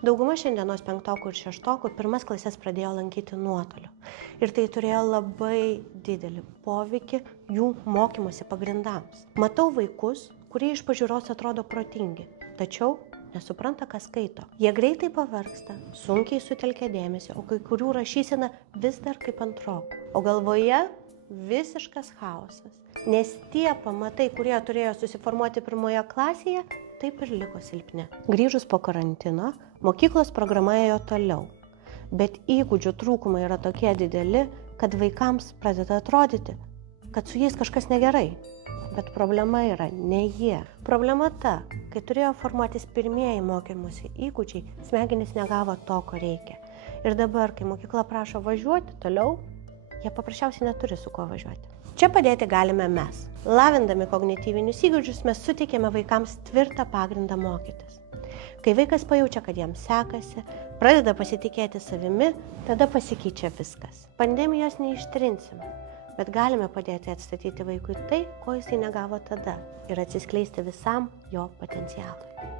Dauguma šiandienos 5 ir 6 pirmas klases pradėjo lankyti nuotoliu. Ir tai turėjo labai didelį poveikį jų mokymosi pagrindams. Matau vaikus, kurie iš pažiūros atrodo protingi, tačiau nesupranta, ką skaito. Jie greitai pavargsta, sunkiai sutelkia dėmesį, o kai kurių rašysena vis dar kaip ant rokų. O galvoje visiškas chaosas. Nes tie pamatai, kurie turėjo susiformuoti pirmoje klasėje, taip ir liko silpni. Grįžus po karantino, mokyklos programa ėjo toliau. Bet įgūdžių trūkumai yra tokie dideli, kad vaikams pradeda atrodyti, kad su jais kažkas negerai. Bet problema yra ne jie. Problema ta, kai turėjo formuotis pirmieji mokymosi įgūdžiai, smegenys negavo to, ko reikia. Ir dabar, kai mokykla prašo važiuoti toliau, jie paprasčiausiai neturi su kuo važiuoti. Čia padėti galime mes. Lavindami kognityvinius įgūdžius mes suteikėme vaikams tvirtą pagrindą mokytis. Kai vaikas pajaučia, kad jam sekasi, pradeda pasitikėti savimi, tada pasikeičia viskas. Pandemijos neištrinsime, bet galime padėti atstatyti vaikui tai, ko jisai negavo tada ir atsiskleisti visam jo potencialui.